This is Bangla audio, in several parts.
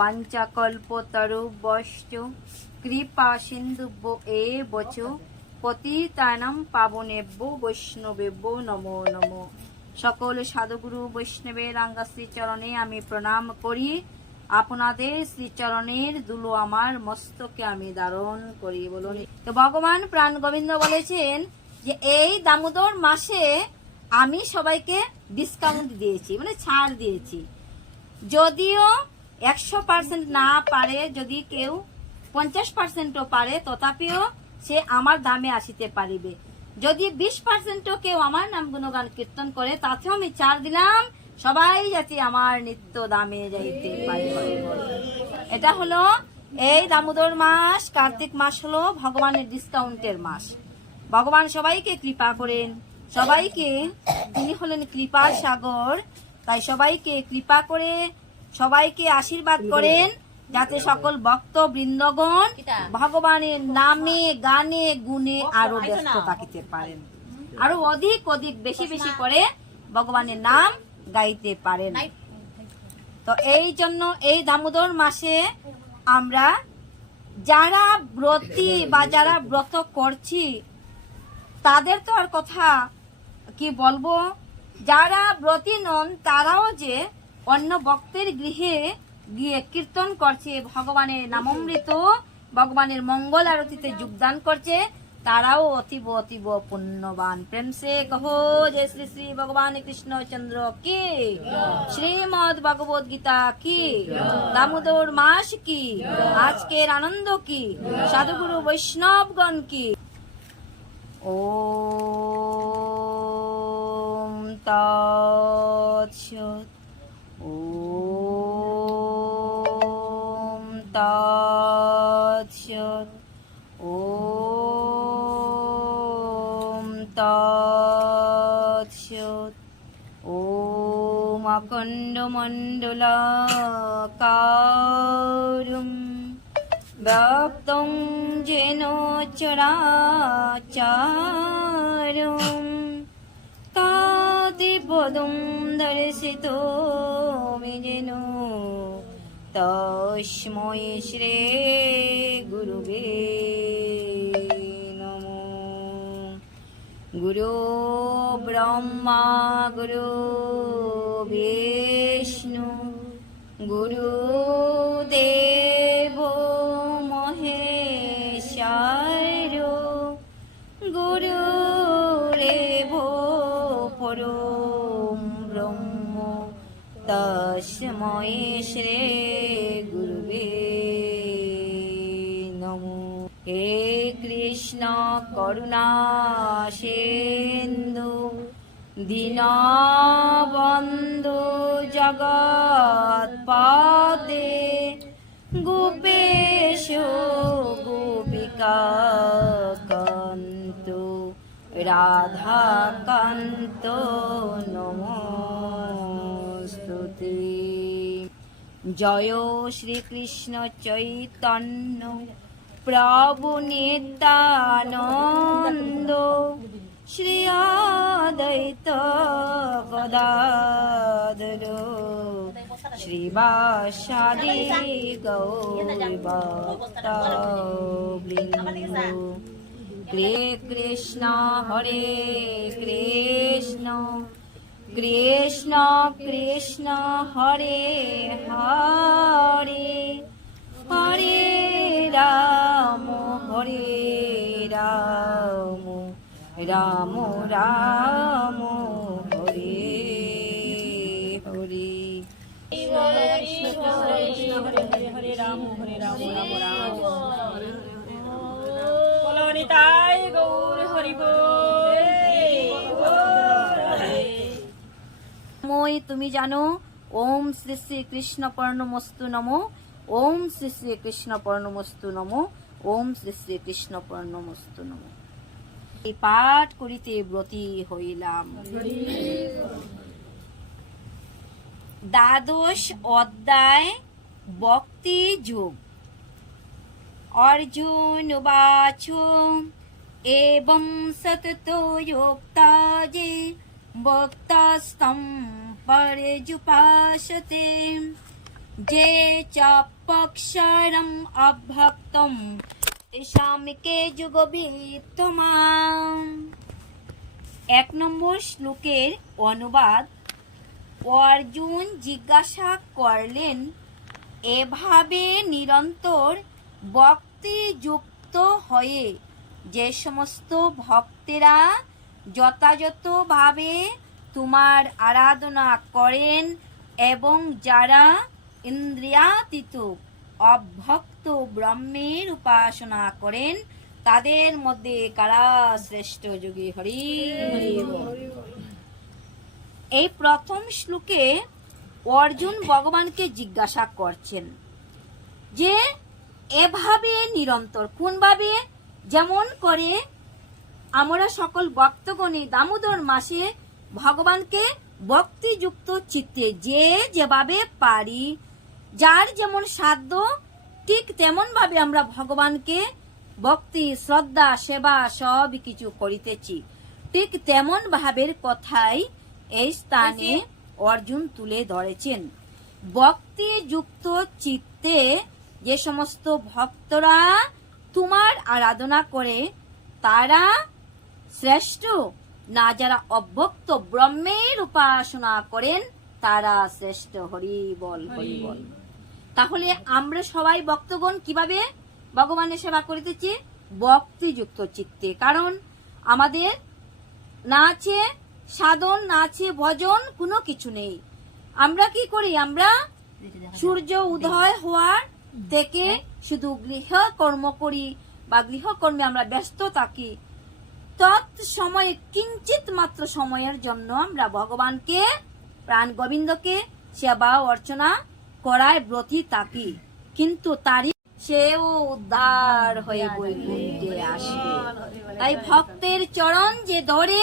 বাঞ্ছাকল্পতরুভ্যশ্চ কৃপা সিন্ধুভ্য এব চ পতিতানাং পাবনেভ্যো বৈষ্ণবেভ্যো নমো নমো। সকল সাধুগুরু বৈষ্ণবের রাঙ্গাশ্রী চরণে আমি প্রণাম করি। আপনাদের শ্রীচরণের দুলো আমার মস্তকে আমি ধারণ করি। বলুন। তো ভগবান প্রাণ গোবিন্দ বলেছেন যে এই দামোদর মাসে আমি সবাইকে ডিসকাউন্ট দিয়েছি, মানে ছাড় দিয়েছি। যদিও 100% না পারে, যদি কেউ 50%ও পারে, তথাপিও সে আমার দামে আসিতে পারিবে। যদি 20%ও কেউ আমার নাম গুণগান কীর্তন করে, তাতেও আমি ছাড় দিলাম, সবাই যাতে আমার নিত্য দামে যাইতে পারে। এটা হলো এই দামোদর মাস, কার্তিক মাস হলো ভগবানের ডিসকাউন্টের মাস। ভগবান সবাইকে কৃপা করেন, সবাইকে, তিনি হলেন কৃপার সাগর, তাই সবাইকে কৃপা করে সবাইকে আশীর্বাদ করেন যাতে সকল ভক্ত বৃন্দগণ ভগবানের নামে গানে গুণে আরো ব্যস্ত থাকিতে পারেন, আরো অধিক অধিক বেশি বেশি করে ভগবানের নাম গাইতে পারেন। তো এই জন্য এই দামোদর মাসে আমরা যারা ব্রতী বা যারা ব্রত করছি তাদের তো আর কথা কি বলবো, যারা ব্রতী নন তারাও যে অন্য ভক্তের গৃহে গিয়ে কীর্তন করছে, ভগবানের নামামৃত, ভগবানের মঙ্গল আরতিতে যোগদান করছে, তারাও অতীব অতীব পুণ্যবান। প্রেম সে কहो जय श्री श्री भगवान कृष्ण चंद्र की, श्रीमद भगवद गीता की, दामोदर मास की, आज के आनंद की, साधुगुरु वैष्णवगण की। ओम तत्सत्। ओम तत्सत्। ओम तत्सत्। ओम अखण्डमण्डलाकारम् व्याप्तं येन चराचरम् तादिपदं दर्शितो येन तस्मै श्री गुरुवे नमो। गुरु ब्रह्मा गुरु विष्णु गुरुदेवो महेश्वरो गुरुरेवो परं ब्रह्म तस्मै श्री गुरुवे नमो। हे कृष्ण करुणा सिन्धु दीनबन्धु जगत्पते गोपेश गोपिकान्त राधाकान्त नमोस्तुते। जय श्री कृष्ण चैतन्य प्रभु नित्यानंद श्री अद्वैत गदाधर श्रीवासादि गौरभक्तवृन्द। हरे कृष्ण कृष्ण कृष्ण हरे हरे हरे राम राम राम हरे हरे। हरे राम राम राम बोलो निताय गौर हरि बोल। মই তুমি জানো। ওম শ্রী শ্রী কৃষ্ণ পর্ণমস্তু নমো। ওম শ্রী শ্রী কৃষ্ণ পর্ণমস্তু নমো। ওম শ্রী শ্রী কৃষ্ণ পর্ণমস্তু নমো। এই পাঠ করিতে ব্রতী হইলাম। দ্বাদশ অধ্যায় ভক্তি যোগ। अर्जुन उवाचो एवं सततो योक्ता ये भक्तस्तं पर्युपासते যে চাপক্ষরম অভক্তম তেষামকে যুগবিত্তমাম। 1 নম্বর শ্লোকের অনুবাদ। অর্জুন জিজ্ঞাসা করলেন, এভাবে নিরন্তর ভক্তিযুক্ত হয়ে যে সমস্ত ভক্তেরা যথাযথভাবে তোমার আরাধনা করেন এবং যারা ইন্দ্রিয়াতীত অভক্ত ব্রহ্মের উপাসনা করেন, তাদের মধ্যে কারা শ্রেষ্ঠ যোগী? হরি হরি বল। এই প্রথম শ্লোকে অর্জুন ভগবানকে জিজ্ঞাসা করছেন যে এভাবে নিরন্তর, কোনভাবে? যেমন করে আমরা সকল ভক্তগণে দামোদর মাসে ভগবানকে ভক্তিযুক্ত চিত্তে যে যেভাবে পারি, যার যেমন সাধ্য, ঠিক তেমন ভাবে আমরা ভগবানকে ভক্তি, শ্রদ্ধা, সেবা সব কিছু করিতেছি। ঠিক তেমন ভাবের কথাই এই স্থানে অর্জুন তুলে ধরেছেন। ভক্তিযুক্ত চিত্তে যে সমস্ত ভক্তরা তোমার আরাধনা করে তারা শ্রেষ্ঠ, না যারা অভক্ত ব্রহ্মের উপাসনা করেন তারা শ্রেষ্ঠ? হরি বল, হরি বল। তাহলে আমরা সবাই ভক্তগণ কিভাবে ভগবানের সেবা করিতেছি? ভক্তিযুক্ত চিত্তে। কারণ আমাদের না আছে সাধন, না আছে ভজন, কোনো কিছু নেই। আমরা কি করি? আমরা সূর্য উদয় হওয়ার থেকে শুধু গৃহকর্ম করি বা গৃহকর্মে আমরা ব্যস্ত থাকি। তৎসময়ে কিঞ্চিত মাত্র সময়ের জন্য আমরা ভগবানকে, প্রাণ গোবিন্দকে সেবা অর্চনা করায় ব্রতী থাকি, কিন্তু তারই সেও উদ্ধার হয়ে বৈকুণ্ঠে আসবে। তাই ভক্তের চরণ যে ধরে,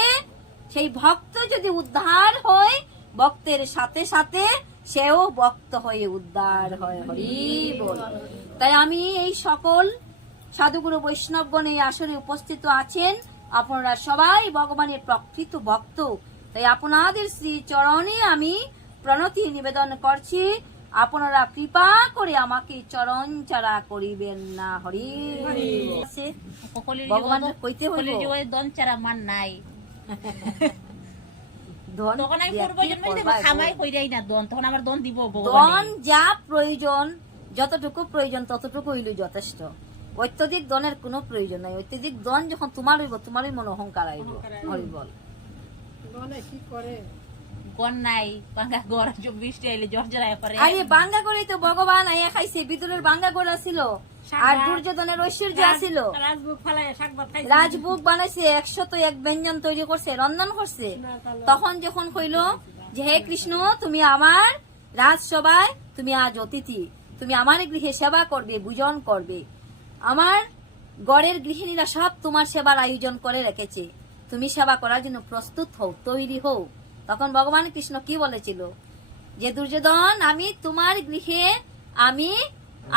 সেই ভক্ত যদি উদ্ধার হয়, ভক্তের সাথে সাথে সেও ভক্ত হয়ে উদ্ধার হয়। হরি বল। তাই আমি এই সকল সাধুগুরু বৈষ্ণবগণ এই আসরে উপস্থিত আছেন, আপনারা সবাই ভগবানের প্রকৃত ভক্ত। তাই আপনাদের শ্রী চরণে আমি প্রণতি নিবেদন করছি, আপনারা কৃপা করে আমাকে চরণ ছাড়া করিবেন না। হরি ভগবান কইতে হইল দন চারা মান নাই। ধন তখন আমি পূর্ব জন্মে খামাই কইরাই না দন, তখন আমার দন দিব ধন যা প্রয়োজন, যতটুকু প্রয়োজন ততটুকু হইল যথেষ্ট। অত্যধিক ধনের কোনো প্রয়োজন নাই। অত্যধিক ধন যখন তোমার হইব, তোমারই মনে অহংকার আইব। হরি বল। কি করে গন নাই বাঙ্গা গড়, বৃষ্টি আইলে জ্বর জ্বরায় পারে। আরে বাঙ্গা করে তো ভগবান আইয়া খাইছে। বিদুরের বাঙ্গা করে ছিল, আর দুর্যোধনের ঐশ্বর্য আছিল। রাজভোগ ফালায় শাকভাত খাইছে, রাজভোগ বানাইছে, 101 ব্যঞ্জন তৈরি করছে, রন্ধন করছে। তখন যখন কইল যে হে কৃষ্ণ, তুমি আমার রাজসভায়, তুমি আজ অতিথি, তুমি আমার গৃহে সেবা করবে, ভোজন করবে। আমার গড়ের গৃহিণীরা সব তোমার সেবার আয়োজন করে রেখেছে, তুমি সেবা করার জন্য প্রস্তুত হও, তৈরি হও। তখন ভগবান কৃষ্ণ কি বলেছিল যে দুর্যোধন, আমি তোমার গৃহে আমি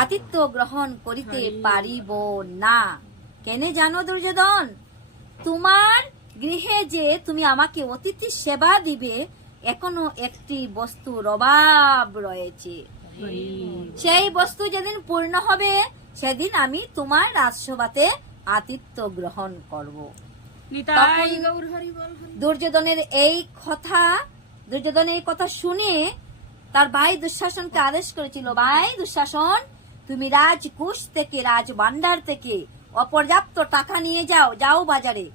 আতিথ্য গ্রহণ করিতে পারিব না। কেন জানো দুর্যোধন? তোমার গৃহে যে তুমি আমাকে অতিথি সেবা দিবে, এখনো একটি বস্তুর অভাব রয়েছে। সেই বস্তু যেদিন পূর্ণ হবে, সেদিন আমি তোমার রাজসভাতে আতিথ্য গ্রহণ করব। দুর্যোধনের এই কথা শুনে তার ভাই দুঃশাসনকে আদেশ করেছিল, ভাই দুঃশাসন, তুমি রাজকুশ থেকে, রাজভান্ডার থেকে অপর্যাপ্ত টাকা নিয়ে যাও বাজারে,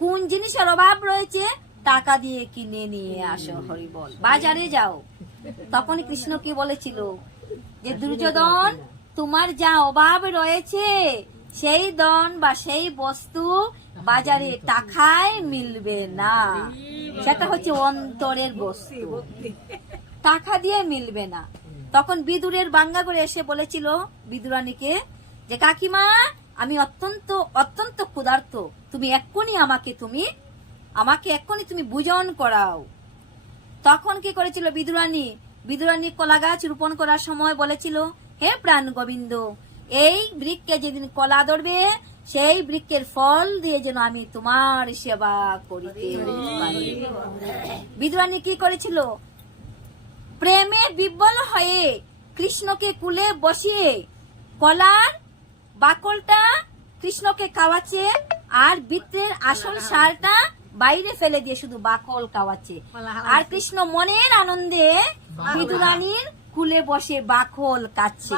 কোন জিনিসের অভাব রয়েছে টাকা দিয়ে কিনে নিয়ে আসো। হরি বল। বাজারে যাও। তখন কৃষ্ণ কি বলেছিল যে দুর্যোধন, তোমার যা অভাব রয়েছে সেই ধন বা সেই বস্তু বাজারে টাকায় মিলবে না, সেটা হচ্ছে অন্তরের বস্তু, টাকা দিয়ে মিলবে না। তখন বিদুরের বাঙ্গা করে এসে বলেছিল বিদুরানীকে যে কাকিমা, আমি অত্যন্ত অত্যন্ত ক্ষুধার্ত, তুমি এক্ষুনি আমাকে এক্ষুনি তুমি ভোজন করাও। তখন কি করেছিল বিদুরানী কলা গাছ রোপণ করার সময় বলেছিল, হে প্রাণ গোবিন্দ, এই বৃক্ষে যেদিন কলা ধরবে, সেই বৃক্ষের ফল দিয়ে যেন আমি তোমার সেবা করিতে পারি। বিদুরানী কি করেছিল? প্রেমে বিহ্বল হয়ে কৃষ্ণকে কুলে বসিয়ে কলার বাকলটা কৃষ্ণকে খাওয়াচ্ছে আর বৃত্তের আসল সারটা বাইরে ফেলে দিয়ে শুধু বাকল খাওয়াচ্ছে। আর কৃষ্ণ মনের আনন্দে বিদুরানীর কুলে বসে বাকল কাচ্ছে।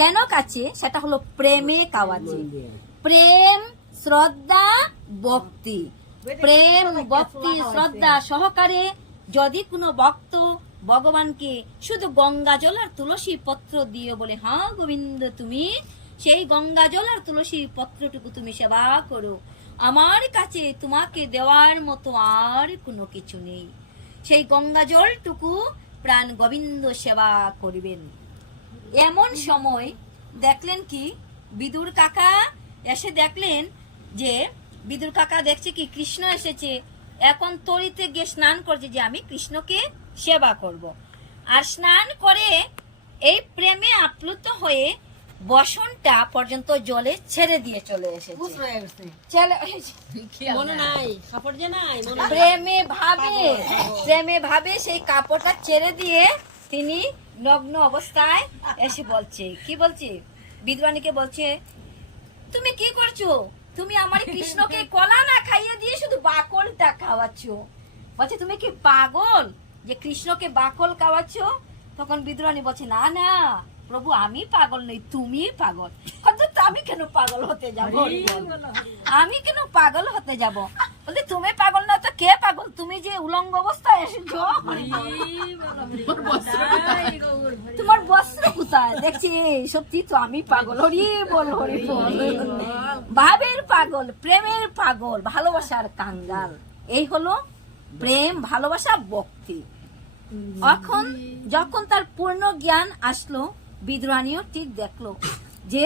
কেন কাচ্ছে? সেটা হলো প্রেমে খাওয়াচ্ছে। প্রেম, শ্রদ্ধা, ভক্তি। প্রেম, ভক্তি, শ্রদ্ধা সহকারে যদি কোনো ভক্ত ভগবানকে শুধু গঙ্গা জল আর তুলসী পত্র দিয়ে বলে, হ্যাঁ গোবিন্দ তুমি সেই গঙ্গা জল আর তুলসী পত্রটুকু তুমি সেবা করো, আমার কাছে তোমাকে দেওয়ার মতো আর কোনো কিছু নেই, সেই গঙ্গা জলটুকু প্রাণ গোবিন্দ সেবা করিবেন। এমন সময় দেখলেন কি বিদুর কাকা এসে দেখলেন যে বিদুর কাকা দেখছে কি কৃষ্ণ এসেছে, এখন তরিতে গিয়ে স্নান করছে যে আমি কৃষ্ণকে সেবা করব। আর স্নান করে এই প্রেমে আপ্লুত হয়ে বসনটা পর্যন্ত জলে ছেড়ে দিয়ে চলে এসেছে। প্রেমে ভাবে সেই কাপড়টা ছেড়ে দিয়ে তিনি নগ্ন অবস্থায় এসে বলছে, কি বলছে? বিদ্বানীকে বলছে, তুমি কি করছো? তুমি আমার কৃষ্ণকে কলা না খাইয়ে দিয়ে শুধু বাকলটা খাওয়াচ্ছ। বলছে তুমি কি পাগল যে কৃষ্ণকে বাকল খাওয়াচ্ছ? তখন বিদ্বানী বলছে, না না প্রভু, আমি পাগল নই, তুমি পাগল। আমি কেন পাগল হতে যাব? আমি কেন পাগল হতে যাব? বলতে তুমি পাগল না তো কে পাগল? তুমি যে উলঙ্গ অবস্থায় এসেছো, তোমার বস্ত্র কোথায়? দেখছি সত্যি তো আমি পাগল। হরি বল, হরি বল। ভাবের পাগল, প্রেমের পাগল, ভালোবাসার কাঙ্গাল। এই হলো প্রেম, ভালোবাসা, ভক্তি। এখন যখন তার পূর্ণ জ্ঞান আসলো, বিদ্রানীও ঠিক দেখলো যে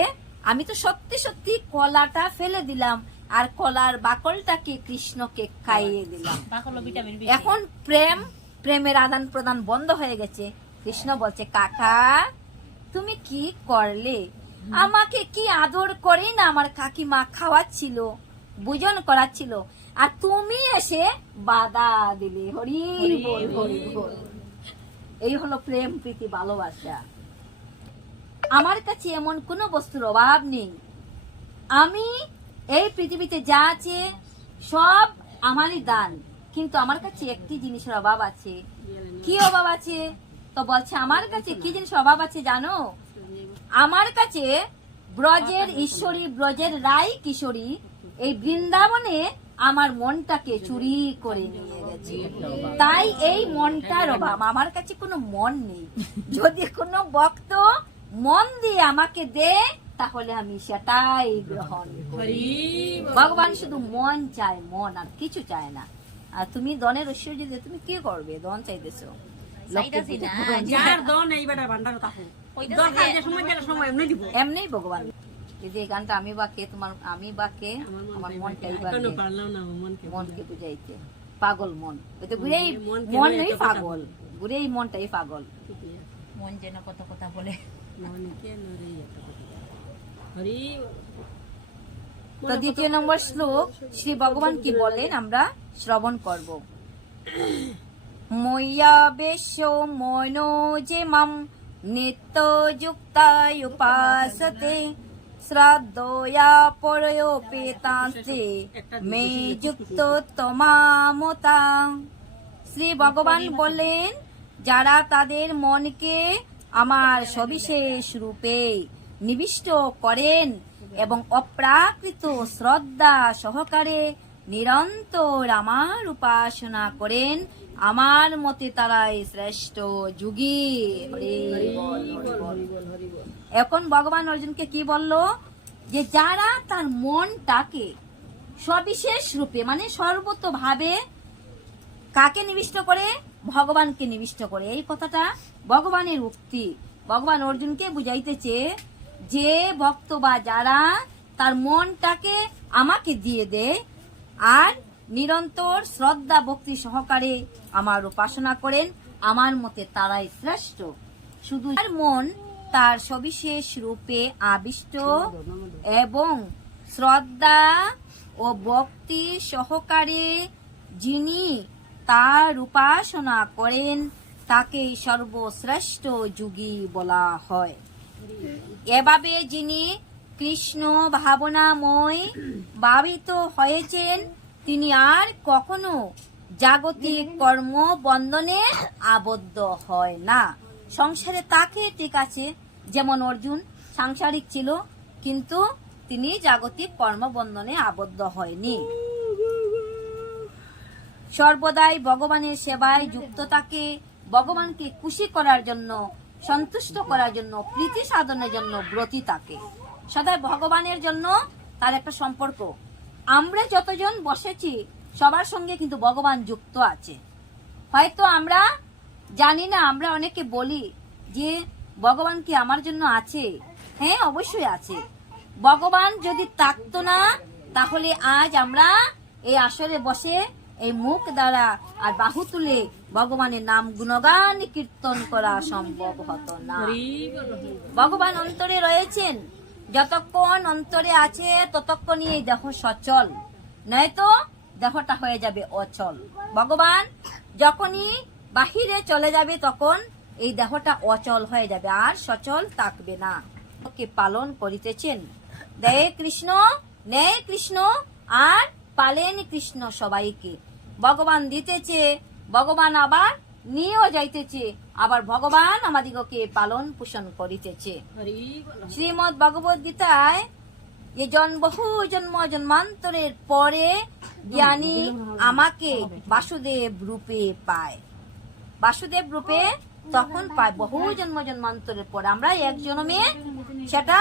আমি তো সত্যি সত্যি কলাটা ফেলে দিলাম আর কলার বাকলটাকে কৃষ্ণকে খাইয়ে দিলাম। এখন প্রেমের আদান প্রদান বন্ধ হয়ে গেছে। কৃষ্ণ বলছে, কাকা তুমি কি করলে? আমাকে কি আদর করে না আমার কাকিমা খাওয়াচ্ছিল, ভোজন করাচ্ছিল, আর তুমি এসে বাধা দিলে। হরি বল, হরি বল। এই হলো প্রেম, প্রীতি, ভালোবাসা। আমার কাছে এমন কোনো বস্তুর অভাব নেই। আমি এই পৃথিবীতে যা আছে সব আমারই দান, কিন্তু আমার কাছে একটি জিনিসের অভাব আছে। কি অভাব আছে? তো বলছে আমার কাছে কি জিনিসের অভাব আছে জানো? আমার কাছে ব্রজের ঈশ্বরী, ব্রজের রাই কিশোরী এই বৃন্দাবনে আমার মনটাকে চুরি করে নিয়ে গেছে। তাই এই মনটার অভাব, আমার কাছে কোনো মন নেই। যদি কোনো ভক্ত মন দিয়ে আমাকে দে তাহলে আমি সেটাই গ্রহণ করি। ভগবান শুধু মন চায়, মন, আর কিছু চায় না। আর তুমি দনের ঐশ্বর্য দিয়ে তুমি কি করবে? দন চাইতেছো, এমনি ভগবান। যদি এই গানটা আমি বাকে, তোমার আমি বাকে, আমার মনটাই বাকে, মনকে বুঝাইতে পাগল মন। ঘুরেই মন নেই পাগল, ঘুরেই মনটাই পাগল। মন যেন কত কথা বলে। তো দ্বিতীয় নম্বর শ্লোক শ্রী ভগবান কি বলেন আমরা শ্রবণ করব। ময়্যা বেশ মনো যে মাম নিত্য যুক্তায় উপাসতে শ্রদ্ধয়া পরয়োপেতাস্তে মে যুক্ত তমামতা। শ্রী ভগবান বললেন, যারা তাদের মনকে আমার সবিশেষ রূপে নিবিষ্ট করেন এবং অপ্রাকৃত শ্রদ্ধা সহকারে নিরন্তর আমার উপাসনা করেন, আমার মতে তারাই শ্রেষ্ঠ যোগী। এখন ভগবান অর্জুনকে কি বলল? যে যারা তার মনটাকে সবিশেষ রূপে মানে সর্বতভাবে কাকে নিবিষ্ট করে? ভগবানকে নিবিষ্ট করে। এই কথাটা ভগবানের উক্তি। ভগবান অর্জুনকে বুঝাইতেছে যে ভক্ত বা যারা তার মনটাকে আমাকে দিয়ে দেয় আর নিরন্তর শ্রদ্ধা ভক্তি সহকারে আমার উপাসনা করেন, আমার মতে তারাই শ্রেষ্ঠ। শুধু তার মন তার সবিশেষ রূপে আবিষ্ট এবং শ্রদ্ধা ও ভক্তি সহকারে যিনি তার উপাসনা করেন, তাকে সর্বশ্রেষ্ঠ যোগী বলা হয়। এভাবে যিনি কৃষ্ণ ভাবনাময় ভাবিত হয়েছেন তিনি আর কখনো জাগতিক কর্ম বন্ধনে আবদ্ধ হয় না। সংসারে তাকে ঠিক আছে, যেমন অর্জুন সাংসারিক ছিল কিন্তু তিনি জাগতিক কর্মবন্ধনে আবদ্ধ হয়নি। সর্বদাই ভগবানের সেবায় যুক্ত থাকে, ভগবানকে খুশি করার জন্য, সন্তুষ্ট করার জন্য, প্রীতি সাধনের জন্য ব্রতী থাকে। সদাই ভগবানের জন্য তার একটা সম্পর্ক। আমরা যতজন বসেছি সবার সঙ্গে কিন্তু ভগবান যুক্ত আছে। হয়তো আমরা জানি না, আমরা অনেকে বলি যে ভগবান কি আমার জন্য আছে? হ্যাঁ, অবশ্যই আছে। ভগবান যদি থাকতো না তাহলে আজ আমরা এই আসরে বসে এই মুখ দ্বারা আর বাহু তুলে ভগবানের নাম গুণগান কীর্তন করা সম্ভব হতো না। ভগবান অন্তরে রয়েছেন, যতক্ষণ অন্তরে আছে ততক্ষণই এই দেহ সচল, নয়তো দেহটা হয়ে যাবে অচল। ভগবান যখনই বাহিরে চলে যাবে তখন এই দেহটা অচল হয়ে যাবে, আর সচল থাকবে না। ওকে পালন করিতেছেন দে কৃষ্ণ, নে কৃষ্ণ, আর পালেন কৃষ্ণ সবাইকে। ভগবান দিতেছে, ভগবান আবার নিয়েও যাইতেছে, আবার ভগবান আমাদিগকে পালন পোষণ করিতেছে। শ্রীমদ ভগবত গীতায় যে বহু জন্ম জন্মান্তরের পরে জ্ঞানী আমাকে বাসুদেব রূপে পায়। বাসুদেব রূপে তখন পায় বহু জন্ম জন্মান্তরের পরে। আমরা এক জন্মে সেটা